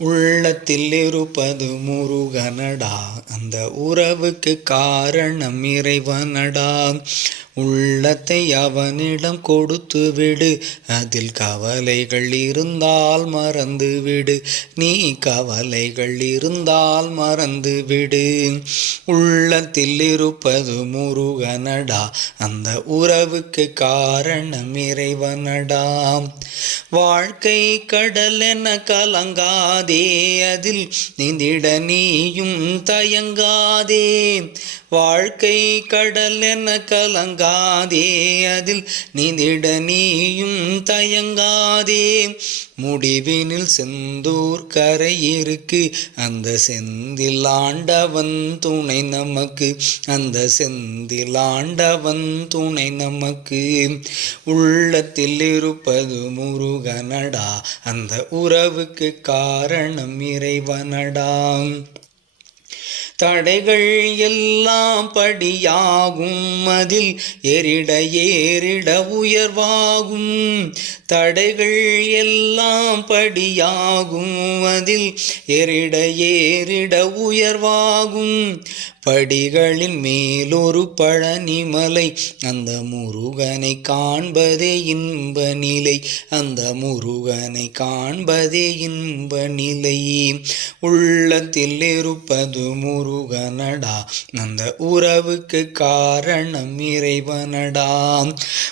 உள்ளத்தில் இருப்பது முருகனடா, அந்த உறவுக்கு காரணம் இறைவனடா. உள்ளத்தை அவனிடம் கொடுத்து விடு, அதில் கவலைகள் இருந்தால் மறந்து விடு. நீ கவலைகள் இருந்தால் மறந்து விடு. உள்ளத்தில் இருப்பது முருகனடா, அந்த உறவுக்கு காரணம் இறைவனடா. வாழ்க்கை கடல் என கலங்காதே, அதில் நீந்திட நீயும் தயங்காதே. வாழ்க்கை கடல் என கலங்காதே, அதில் நீந்திட நீயும் தயங்காதே. முடிவினில் செந்தூர் கரை இருக்கு, அந்த செந்தில் ஆண்டவன் துணை நமக்கு. அந்த செந்தில் ஆண்டவன் துணை நமக்கு. உள்ளத்தில் இருப்பது முருகனடா, அந்த உறவுக்கு காரணம் இறைவனடா. தடைகள் எல்லாம் படியாகும், அதில் ஏறிட ஏறிட உயர்வாகும். தடைகள் எல்லாம் படியாகும், அதில் ஏறிட ஏறிட உயர்வாகும். படிகளின் மேலொரு பழனிமலை, அந்த முருகனை காண்பதே இன்ப நிலை. அந்த முருகனை காண்பதே இன்ப நிலை. உள்ளத்தில் இருப்பது முருகனடா, அந்த உறவுக்கு காரணம் இறைவனடா.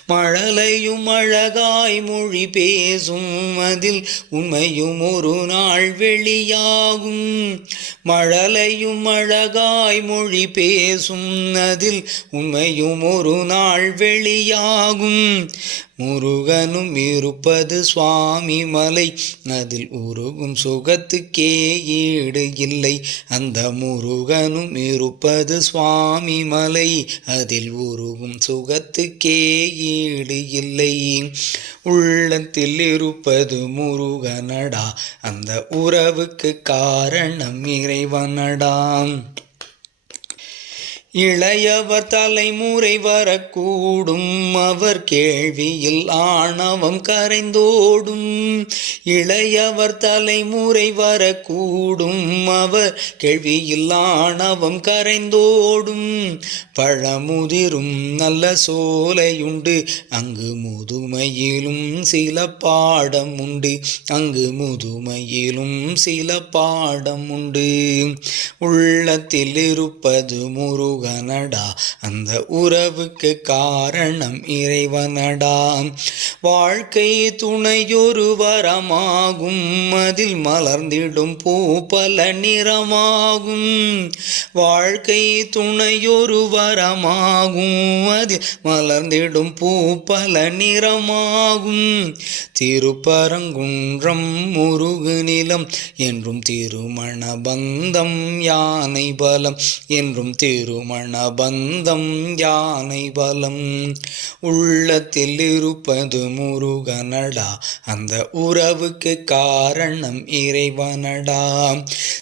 மழலையும் அழகாய் மொழி பேசும், அதில் உண்மையும் ஒரு நாள் வெளியாகும். மழலையும் அழகாய் மொழி பேசும், அதில் உண்மையும் ஒரு நாள் வெளியாகும். முருகனும் இருப்பது சுவாமி மலை, அதில் உருகும் சுகத்துக்கே ஈடு இல்லை. அந்த முருகனும் இருப்பது சுவாமி மலை, அதில் உருகும் சுகத்துக்கே ஈடு இல்லை. உள்ளத்தில் இருப்பது முருகனடா, அந்த உறவுக்கு காரணம் இறைவனடா. இளையவர் தலைமுறை வரக்கூடும், அவர் கேள்வியில் ஆணவம் கரைந்தோடும். இளையவர் தலைமுறை வரக்கூடும், அவர் கேள்வியில் ஆணவம் கரைந்தோடும். பழமுதிரும் நல்ல சோலையுண்டு, அங்கு முதுமையிலும் சில பாடம் உண்டு. அங்கு முதுமையிலும் சில பாடம் உண்டு. உள்ளத்தில் இருப்பது முருகனடா, அந்த உறவுக்கு காரணம் இறைவனடா. வாழ்க்கை துணையொரு வரமாகும், அதில் மலர்ந்திடும் பூ பல நிறமாகும். வாழ்க்கை துணையொரு வரமாகும், அதில் மலர்ந்திடும் பூ பல நிறமாகும். திருப்பரங்குன்றம் முருகனிலம் என்றும் திருமண பந்தம் யானை பலம். என்றும் திருமண பந்தம் யானை பலம். உள்ளத்தில் இருப்பது முருகனடா, அந்த உறவுக்கு காரணம் இறைவனடா.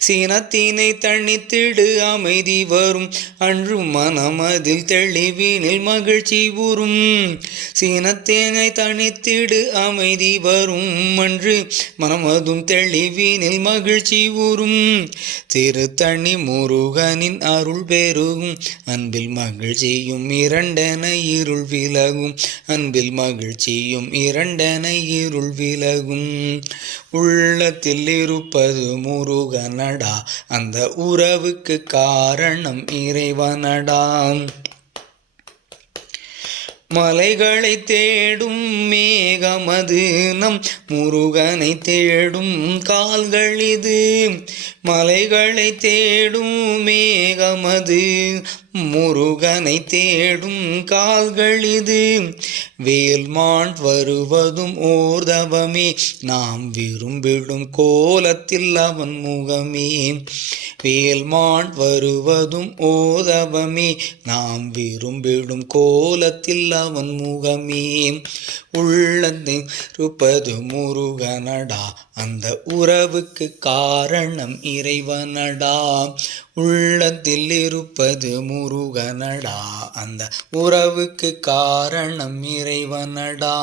சினத்தினை தணித்திடு அமைதி வரும், அன்று மனமதில் தெளிவினில் மகிழ்ச்சி உறும். சினத்தினை தணித்திடு அமைதி வரும், அன்று மனமதும் தெளிவினில் மகிழ்ச்சி உறும். திருத்தணி முருகனின் அருள் பெருகும், அன்பில் மகிழ்ச்சியும் இரண்டென இருள் விலகும். அன்பில் மகிழ்ச்சியும் இரண்டென இருள் விலகும். உள்ளத்தில் இருப்பது முருகனடா, அந்த உறவுக்கு காரணம் இறைவனடா. மலைகளை தேடும் மேகமது, நம் முருகனை தேடும் கால்கள் இது. மலைகளை தேடும் மேகமது, முருகனை தேடும் கால்கள் இது. வேல்மான் வருவதும் ஓர்தவமே, நாம் விரும்பிடும் கோலத்தில் அவன் முகமே. வேல்மான் வருவதும் ஓதவமே, நாம் விரும்பிடும் கோலத்தில் அவன் முகமே. உள்ளத்தில் இருப்பது முருகனடா, அந்த உறவுக்கு காரணம் இறைவனடா. உள்ளத்தில் இருப்பது முருகனடா, அந்த உறவுக்கு காரணம் இறைவனடா.